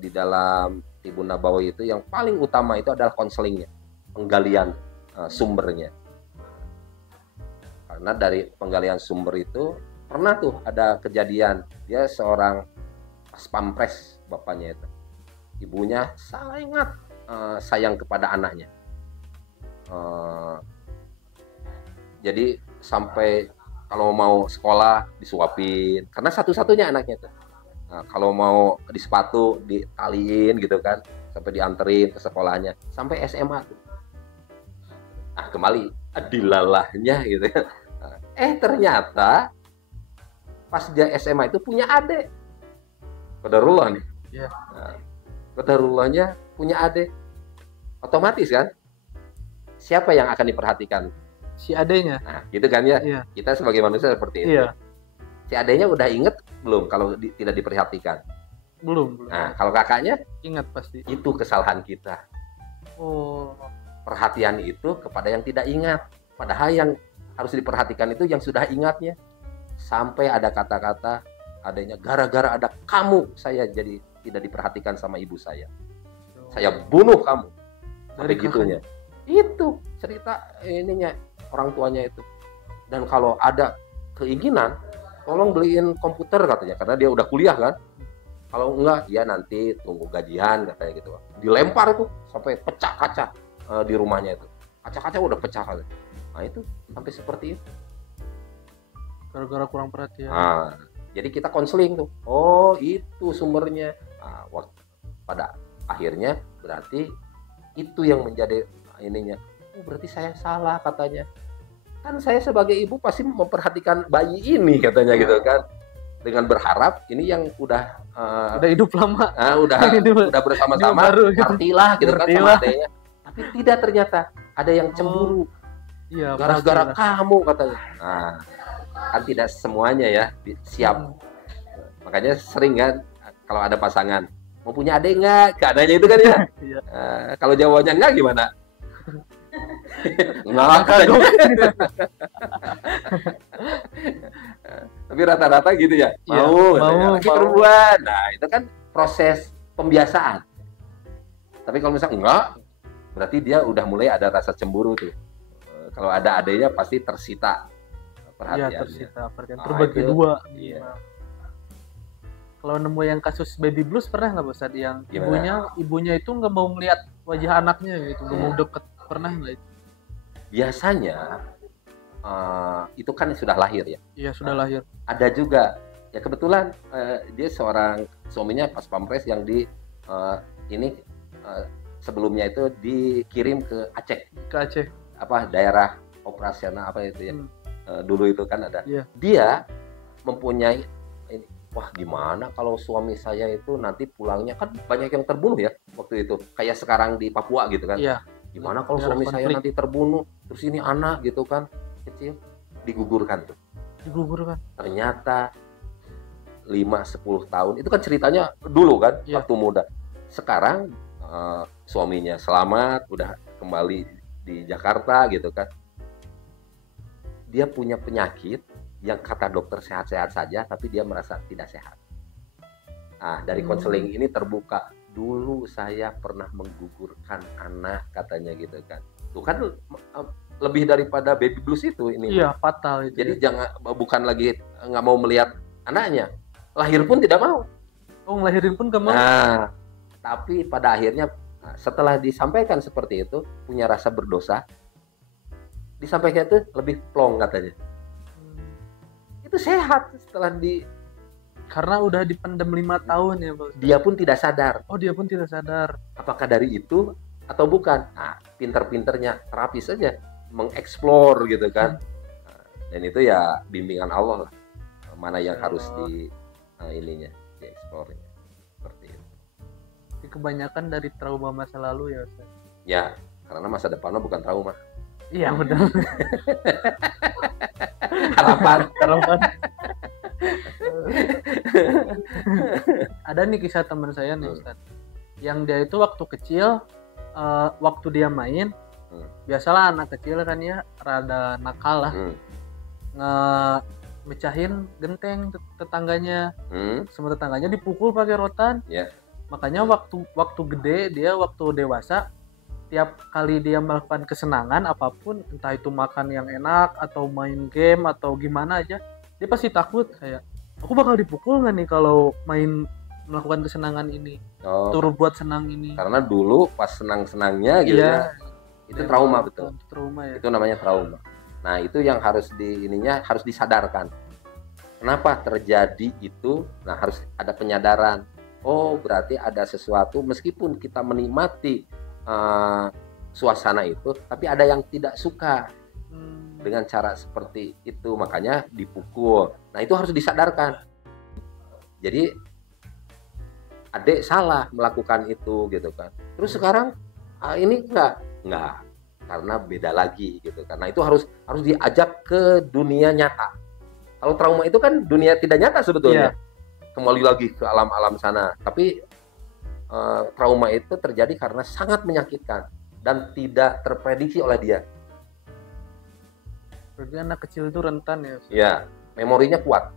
di dalam Tibun Nabawi itu yang paling utama itu adalah konselingnya, penggalian sumbernya. Karena dari penggalian sumber itu pernah tuh ada kejadian, dia seorang pampres bapaknya itu, ibunya sangat sayang kepada anaknya. Jadi sampai kalau mau sekolah disuapin, karena satu-satunya anaknya tuh. Nah, kalau mau di sepatu ditaliin gitu kan, sampai dianterin ke sekolahnya sampai SMA tuh. Nah, kembali dilalahnya gitu ya. Ternyata pas dia SMA itu punya adik. Qadarullah nih. Iya. Nah, Qadarullahnya punya adik. Otomatis kan siapa yang akan diperhatikan? Si adenya. Nah, gitu kan ya. Iya. Kita sebagai manusia seperti itu. Iya. Si adeknya udah inget belum kalau tidak diperhatikan? Belum. Nah, kalau kakaknya Ingat pasti. itu kesalahan kita. Oh. Perhatian itu kepada yang tidak ingat. Padahal yang harus diperhatikan itu yang sudah ingatnya. Sampai ada kata-kata adanya, gara-gara ada kamu saya jadi tidak diperhatikan sama ibu saya. Saya bunuh kamu. Sampai gitunya. Itu cerita ininya orang tuanya itu. Dan kalau ada keinginan, tolong beliin komputer katanya, karena dia udah kuliah kan. Kalau enggak, ya nanti tunggu gajian katanya gitu. Dilempar tuh sampai pecah kaca di rumahnya itu. Kaca-kaca udah pecah kan. Nah itu sampai seperti itu. Gara-gara kurang perhatian. Nah, jadi kita konseling tuh. Oh itu sumbernya. Nah, pada akhirnya berarti itu yang menjadi ininya. Oh berarti saya salah katanya. Kan saya sebagai ibu pasti memperhatikan bayi ini katanya gitu kan. Dengan berharap ini yang udah hidup lama. Udah bersama-sama, ngertilah gitu kan sama adanya. Tapi tidak, ternyata ada yang cemburu. Iya, gara-gara kamu katanya. Nah, kan tidak semuanya ya siap. Makanya sering kan kalau ada pasangan, mau punya adik nggak? Keadaannya itu kan ya. Iya. Kalau jawabannya nggak gimana? Nggak katanya. Tapi rata-rata gitu ya. Mau laki perempuan. Nah, itu kan proses pembiasaan. Tapi kalau misalnya enggak, berarti dia udah mulai ada rasa cemburu tuh. Kalau ada adanya pasti tersita perhatiannya. Iya, tersita perhatian. Terbagi dua. Iya. Kalau nemu yang kasus baby blues pernah nggak Ustaz, yang Gimana? ibunya itu nggak mau melihat wajah anaknya gitu, nggak mau deket, pernah nggak itu? Biasanya itu kan sudah lahir ya. Iya, sudah lahir. Ada juga ya kebetulan dia seorang suaminya pas pampres yang sebelumnya itu dikirim ke Aceh. Ke Aceh. Apa daerah operasional apa itu ya. Dulu itu kan ada. Iya. Dia mempunyai ini, wah gimana kalau suami saya itu nanti pulangnya, kan banyak yang terbunuh ya waktu itu. Kayak sekarang di Papua gitu kan. Iya. Gimana kalau suami saya nanti terbunuh, terus ini anak gitu kan kecil, digugurkan tuh. Digugurkan. Ternyata 5-10 tahun itu kan ceritanya dulu kan, waktu muda. Sekarang suaminya selamat, udah kembali di Jakarta gitu kan. Dia punya penyakit yang kata dokter sehat-sehat saja, tapi dia merasa tidak sehat. Nah, dari konseling ini terbuka. Dulu saya pernah menggugurkan anak katanya gitu kan. Tuh kan lebih daripada baby blues itu ini. Iya, fatal itu. Jadi bukan lagi nggak mau melihat anaknya, lahir pun tidak mau. Oh, ngelahirin pun nggak mau. Nah, tapi pada akhirnya setelah disampaikan seperti itu, punya rasa berdosa, disampaikan itu lebih plong katanya. Itu sehat setelah karena udah dipendam 5 tahun ya Pak. Dia pun tidak sadar. Oh, dia pun tidak sadar. Apakah dari itu atau bukan? Nah, pinter-pinternya terapis saja mengeksplor gitu kan. Dan itu ya bimbingan Allah lah. Mana yang harus dieksplornya. Seperti itu. Jadi kebanyakan dari trauma masa lalu ya Ustaz. Ya, karena masa depannya bukan trauma. Iya, benar. Harapan. Ada nih kisah teman saya nih Ustaz, yang dia itu waktu kecil, waktu dia main, biasalah anak kecil kan ya rada nakal lah, mecahin genteng tetangganya, sama tetangganya dipukul pakai rotan, Makanya waktu gede dia, waktu dewasa, tiap kali dia melakukan kesenangan apapun, entah itu makan yang enak atau main game atau gimana aja, dia pasti takut kayak aku bakal dipukul nggak nih kalau main melakukan kesenangan ini, Oh, turut buat senang ini. karena dulu pas senang-senangnya gitu Iya, ya, itu trauma betul. trauma ya. Itu namanya trauma. Nah, itu yang harus harus disadarkan. Kenapa terjadi itu? Nah, harus ada penyadaran. Oh, berarti ada sesuatu meskipun kita menikmati suasana itu, tapi ada yang tidak suka dengan cara seperti itu, makanya dipukul. Nah, itu harus disadarkan. Jadi adik salah melakukan itu gitu kan. Terus sekarang ini enggak, karena beda lagi gitu kan. Nah, itu harus diajak ke dunia nyata. Kalau trauma itu kan dunia tidak nyata sebetulnya. Kembali lagi ke alam-alam sana. Tapi trauma itu terjadi karena sangat menyakitkan dan tidak terprediksi oleh dia. Berarti anak kecil itu rentan ya? Ya, memorinya kuat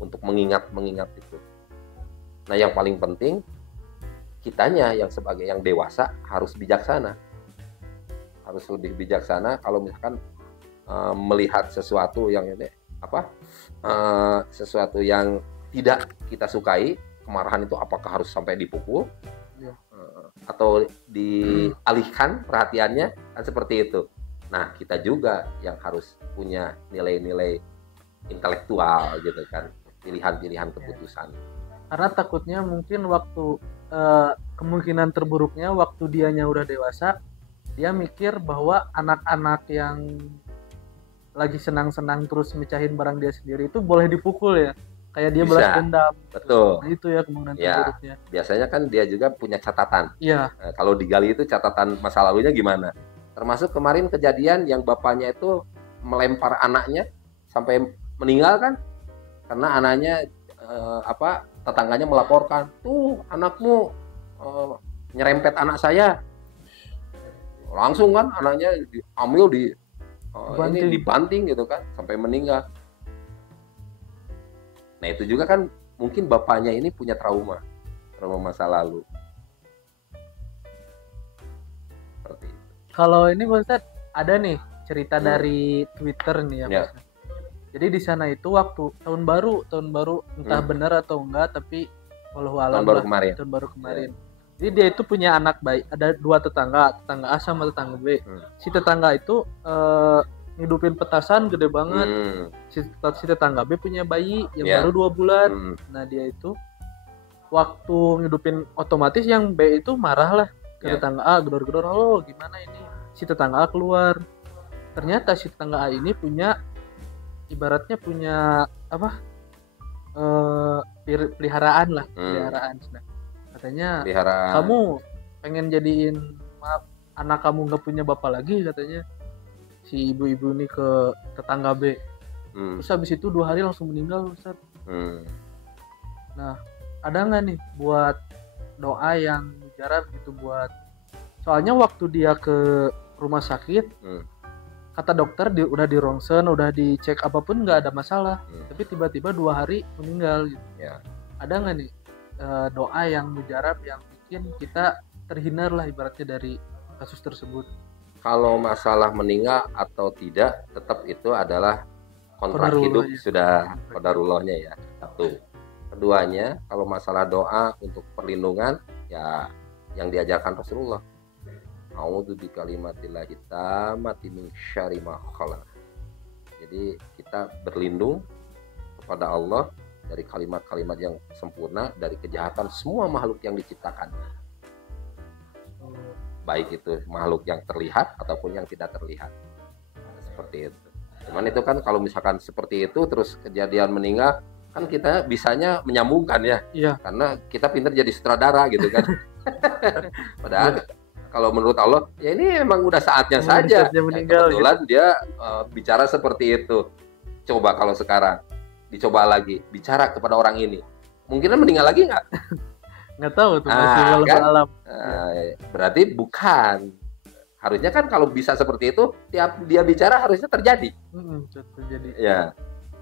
untuk mengingat itu. Nah, yang paling penting kitanya yang sebagai yang dewasa harus bijaksana, harus lebih bijaksana. Kalau misalkan melihat sesuatu yang sesuatu yang tidak kita sukai, kemarahan itu apakah harus sampai dipukul atau dialihkan perhatiannya, kan seperti itu. Nah, kita juga yang harus punya nilai-nilai intelektual gitu kan, pilihan-pilihan keputusan. Karena takutnya mungkin waktu kemungkinan terburuknya waktu dianya udah dewasa, dia mikir bahwa anak-anak yang lagi senang-senang terus mecahin barang dia sendiri itu boleh dipukul ya, kayak dia balas dendam. Betul. Nah, itu ya kemungkinan terburuknya. Biasanya kan dia juga punya catatan. Iya. Kalau digali itu catatan masa lalunya gimana. Termasuk kemarin kejadian yang bapaknya itu melempar anaknya sampai meninggal kan, karena anaknya tetangganya melaporkan, tuh anakmu nyerempet anak saya. Langsung kan anaknya diambil dibanting gitu kan sampai meninggal. Nah, itu juga kan mungkin bapaknya ini punya trauma masa lalu. Seperti itu. Kalau ini Ustaz ada nih cerita dari Twitter nih ya. Jadi di sana itu waktu tahun baru entah benar atau enggak, tapi wallahu alam tahun baru kemarin. Jadi dia itu punya anak bayi, ada dua tetangga A sama tetangga B. Si tetangga itu ngidupin petasan gede banget. Si tetangga B punya bayi yang baru 2 bulan. Nah, dia itu waktu ngidupin, otomatis yang B itu marah lah ke tetangga A, gedor-gedor, halo gimana ini. Si tetangga A keluar. Ternyata si tetangga A ini ibaratnya punya peliharaan lah, peliharaan. Nah, katanya kamu pengen jadiin anak kamu nggak punya bapak lagi, katanya si ibu-ibu ini ke tetangga B. Terus habis itu 2 hari langsung meninggal, Ustaz. Nah, ada nggak nih buat doa yang mujarab gitu buat, soalnya waktu dia ke rumah sakit, kata dokter udah di ronsen, udah dicek apapun nggak ada masalah, tapi tiba-tiba 2 hari meninggal gitu. Ada nggak nih doa yang mujarab yang bikin kita terhindar lah ibaratnya dari kasus tersebut? Kalau masalah meninggal atau tidak, tetap itu adalah kontrak hidup, sudah qadarullahnya ya. Satu. Keduanya, kalau masalah doa untuk perlindungan, ya yang diajarkan Rasulullah. A'udzu bikalimatillahi tammati min syarri ma khalaq. Jadi kita berlindung kepada Allah dari kalimat-kalimat yang sempurna dari kejahatan semua makhluk yang diciptakan. Baik itu makhluk yang terlihat ataupun yang tidak terlihat. Seperti itu. Cuman itu kan kalau misalkan seperti itu terus kejadian meninggal, kan kita bisanya menyambungkan ya. Karena kita pintar jadi sutradara gitu kan. Padahal kalau menurut Allah, ya ini memang udah saatnya saja. Kebetulan gitu. Dia bicara seperti itu. Coba kalau sekarang dicoba lagi bicara kepada orang ini, mungkin meninggal lagi nggak? Nggak tahu tuh, masih kan? Alam. Berarti bukan. Harusnya kan kalau bisa seperti itu, tiap dia bicara harusnya terjadi. Ya.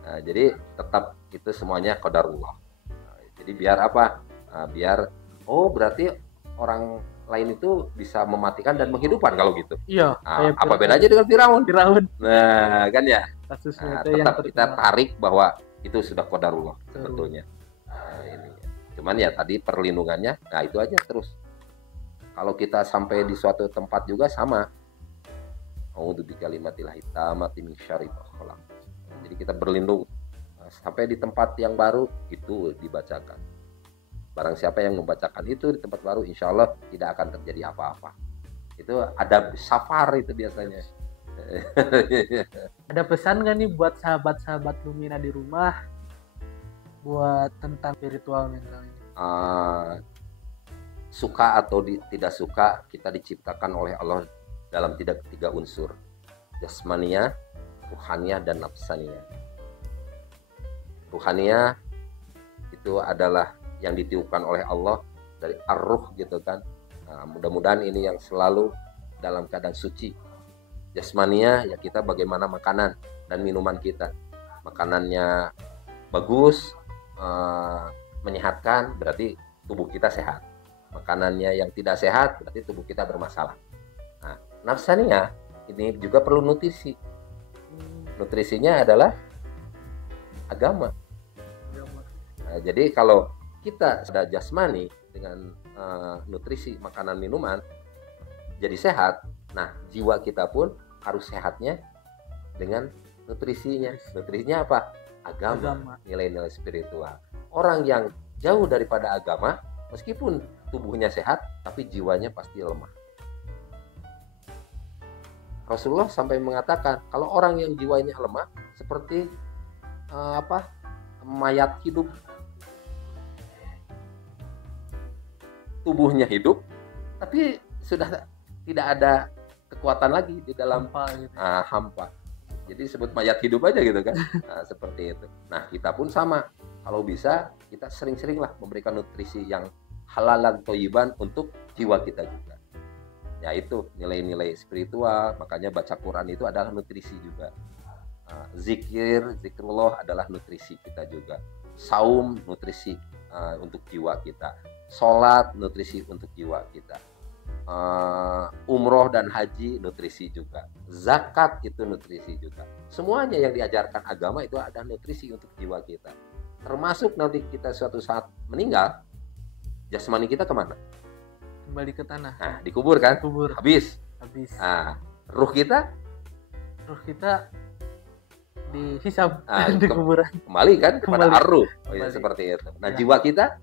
Nah, jadi tetap itu semuanya qadarullah. Jadi biar apa? biar berarti orang lain itu bisa mematikan dan menghidupkan kalau gitu. Iya. Apa bedanya dengan Firaun? Nah, kan ya. Kasusnya tetap kita tarik bahwa itu sudah qadarullah sebetulnya. Ini. Cuman ya tadi perlindungannya, nah itu aja terus. Kalau kita sampai di suatu tempat juga sama. A'udzu bikalimatillahit tammati min syarri ma khalaq. Jadi kita berlindung sampai di tempat yang baru itu dibacakan. Barang siapa yang membacakan itu di tempat baru, insya Allah tidak akan terjadi apa-apa. Itu ada safar itu biasanya. Ada pesan nggak nih buat sahabat-sahabat Lumina di rumah buat tentang spiritual mental ini? Suka atau tidak suka, kita diciptakan oleh Allah dalam tiga unsur: jasmania, ruhaniyah, dan nafsaniyah. Ruhaniyah itu adalah yang ditiupkan oleh Allah dari ar-ruh gitu kan. Mudah-mudahan ini yang selalu dalam keadaan suci. Jasmania ya kita bagaimana makanan dan minuman kita. Makanannya bagus, menyehatkan, berarti tubuh kita sehat. Makanannya yang tidak sehat berarti tubuh kita bermasalah. Nah, nafsania ini juga perlu nutrisi. Nutrisinya adalah agama. Nah, jadi kalau kita sudah jasmani dengan nutrisi makanan minuman jadi sehat, nah jiwa kita pun harus sehatnya dengan nutrisinya. Nutrisinya apa? Agama. Nilai-nilai spiritual. Orang yang jauh daripada agama, meskipun tubuhnya sehat tapi jiwanya pasti lemah. Rasulullah sampai mengatakan kalau orang yang jiwanya lemah seperti mayat hidup. Tubuhnya hidup, tapi sudah tidak ada kekuatan lagi di dalam hampa. Jadi disebut mayat hidup aja gitu kan. Nah, seperti itu. Nah, kita pun sama. Kalau bisa, kita sering-seringlah memberikan nutrisi yang halal dan thayyiban untuk jiwa kita juga. Ya itu nilai-nilai spiritual. Makanya baca Quran itu adalah nutrisi juga. Zikrullah adalah nutrisi kita juga. Saum, nutrisi untuk jiwa kita. Sholat, nutrisi untuk jiwa kita. Umroh dan haji, nutrisi juga. Zakat itu nutrisi juga. Semuanya yang diajarkan agama itu ada nutrisi untuk jiwa kita. Termasuk nanti kita suatu saat meninggal, jasmani kita kemana? Kembali ke tanah. Nah, dikubur kan? Kubur. Habis. Nah, ruh kita dihisab di kuburan. Kembali kan kepada ar-ruh. Ya, seperti itu. Nah, jiwa kita?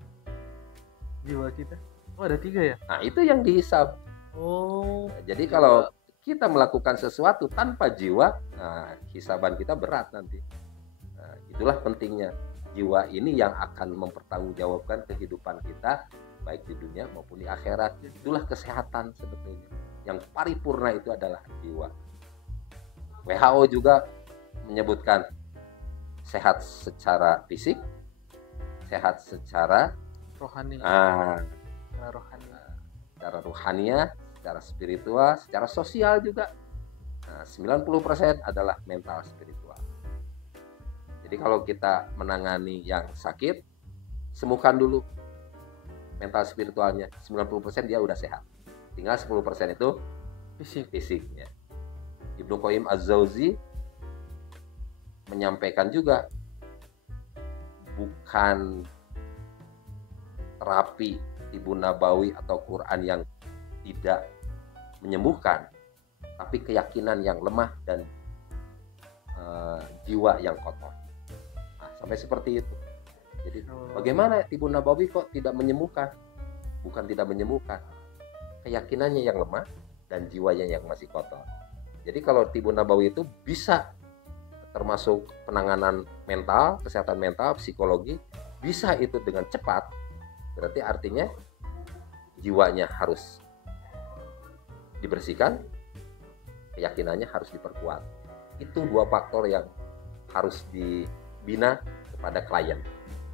Ada 3 ya? Nah, itu yang dihisab. Nah, jadi kalau kita melakukan sesuatu tanpa jiwa, nah, hisaban kita berat nanti. Nah, itulah pentingnya jiwa ini yang akan mempertanggungjawabkan kehidupan kita baik di dunia maupun di akhirat. Itulah kesehatan sebetulnya. Yang paripurna itu adalah jiwa. WHO juga menyebutkan sehat secara fisik, sehat secara rohani. Secara rohania, secara spiritual, secara sosial juga. Nah, 90% adalah mental spiritual. Jadi kalau kita menangani yang sakit, sembuhkan dulu mental spiritualnya. 90% dia udah sehat. Tinggal 10% itu fisiknya. Ibnu Qayyim Az-Jauzi menyampaikan juga bukan terapi Tibu Nabawi atau Quran yang tidak menyembuhkan, tapi keyakinan yang lemah dan jiwa yang kotor. Nah, sampai seperti itu. Jadi bagaimana Tibu Nabawi kok tidak menyembuhkan? Bukan tidak menyembuhkan, keyakinannya yang lemah dan jiwanya yang masih kotor. Jadi kalau Tibu Nabawi itu bisa termasuk penanganan mental, kesehatan mental, psikologi, bisa itu dengan cepat. Berarti artinya jiwanya harus dibersihkan, keyakinannya harus diperkuat. Itu 2 faktor yang harus dibina kepada klien,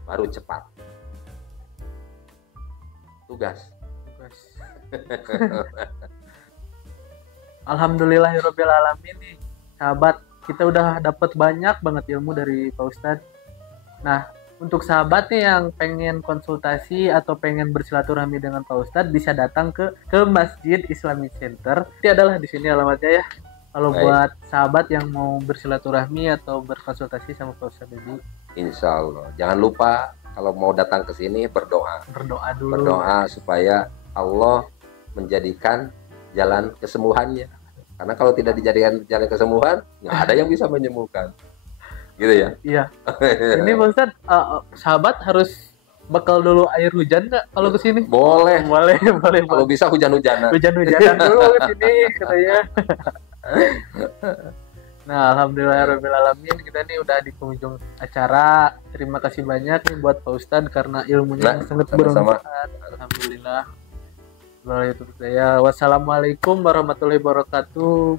baru cepat. Tugas. Alhamdulillahirabbil alamin nih, sahabat. Kita udah dapat banyak banget ilmu dari Pak Ustadz. Nah, untuk sahabat nih yang pengen konsultasi atau pengen bersilaturahmi dengan Pak Ustadz bisa datang ke Masjid Islamic Center. Ini adalah di sini alamatnya ya. Kalau buat sahabat yang mau bersilaturahmi atau berkonsultasi sama Pak Ustadz Dedi. Insya Allah. Jangan lupa kalau mau datang ke sini berdoa. Berdoa dulu. Berdoa supaya Allah menjadikan jalan kesembuhannya. Karena kalau tidak dijadikan jalan kesembuhan, nggak ada yang bisa menyembuhkan. Gitu ya? Iya. Ini Pak Ustadz, sahabat harus bekal dulu air hujan nggak kalau ke sini? Boleh. Kalau bisa hujan-hujanan. Hujan-hujanan dulu ke sini katanya. Nah, alhamdulillahirrahmanirrahim, kita nih udah di penghujung acara. Terima kasih banyak nih buat Pak Ustadz karena ilmunya sangat bermanfaat. Alhamdulillah. Wassalamualaikum warahmatullahi wabarakatuh.